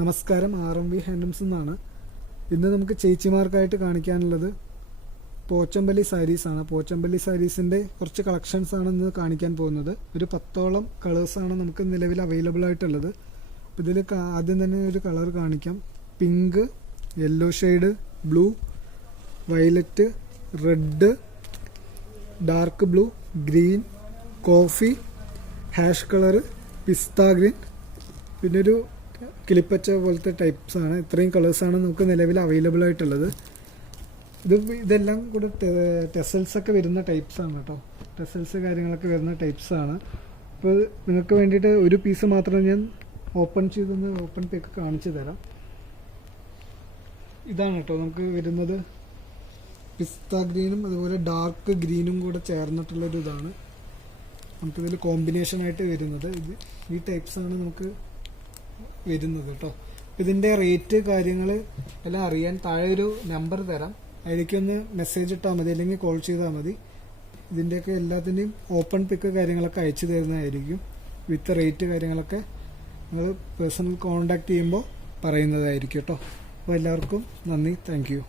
നമസ്കാരം, RMV handlooms എന്നാണ്. ഇന്ന് നമുക്ക് ചേച്ചിമാർക്കായിട്ട് കാണിക്കാനുള്ളത് പോച്ചമ്പള്ളി സാരീസാണ്. പോച്ചമ്പള്ളി സാരീസിൻ്റെ കുറച്ച് കളക്ഷൻസാണ് ഇന്ന് കാണിക്കാൻ പോകുന്നത്. ഒരു 10ഓളം കളേഴ്സാണ് നമുക്ക് നിലവിൽ അവൈലബിൾ ആയിട്ടുള്ളത്. അപ്പോൾ ഇതിൽ ആദ്യം തന്നെ ഒരു കളർ കാണിക്കാം. Pink, yellow shade, blue, violet, red, dark blue, green, coffee, ash colour, പിസ്ത ഗ്രീൻ, പിന്നെ ഒരു കിളിപ്പച്ച പോലത്തെ ടൈപ്സാണ്. ഇത്രയും കളേഴ്സാണ് നമുക്ക് നിലവിൽ അവൈലബിൾ ആയിട്ടുള്ളത്. ഇതെല്ലാം കൂടെ ടെസൽസൊക്കെ വരുന്ന ടൈപ്സാണ് കേട്ടോ. ടെസൽസ് കാര്യങ്ങളൊക്കെ വരുന്ന ടൈപ്സാണ്. അപ്പോൾ നിങ്ങൾക്ക് വേണ്ടിയിട്ട് ഒരു പീസ് മാത്രം ഞാൻ ഓപ്പൺ ചെയ്തൊന്ന് ഓപ്പൺ പേക്ക് കാണിച്ചു തരാം. ഇതാണ് കേട്ടോ നമുക്ക് വരുന്നത്. പിസ്ത ഗ്രീനും അതുപോലെ ഡാർക്ക് ഗ്രീനും കൂടെ ചേർന്നിട്ടുള്ളൊരു ഇതാണ് നമുക്കിതിൽ കോമ്പിനേഷനായിട്ട് വരുന്നത്. ഈ ടൈപ്സാണ് നമുക്ക് വരുന്നത് കേട്ടോ. ഇതിൻ്റെ റേറ്റ് കാര്യങ്ങൾ എല്ലാം അറിയാൻ താഴെ ഒരു നമ്പർ തരാം. അതിലേക്കൊന്ന് മെസ്സേജ് ഇട്ടാൽ മതി, അല്ലെങ്കിൽ കോൾ ചെയ്താൽ മതി. ഇതിൻ്റെയൊക്കെ എല്ലാത്തിൻ്റെയും ഓപ്പൺ പിക്ക് കാര്യങ്ങളൊക്കെ അയച്ചു തരുന്നതായിരിക്കും. വിത്ത് റേറ്റ് കാര്യങ്ങളൊക്കെ നിങ്ങൾ പേഴ്സണൽ കോൺടാക്ട് ചെയ്യുമ്പോൾ പറയുന്നതായിരിക്കും കേട്ടോ. അപ്പോൾ എല്ലാവർക്കും നന്ദി, താങ്ക് യു.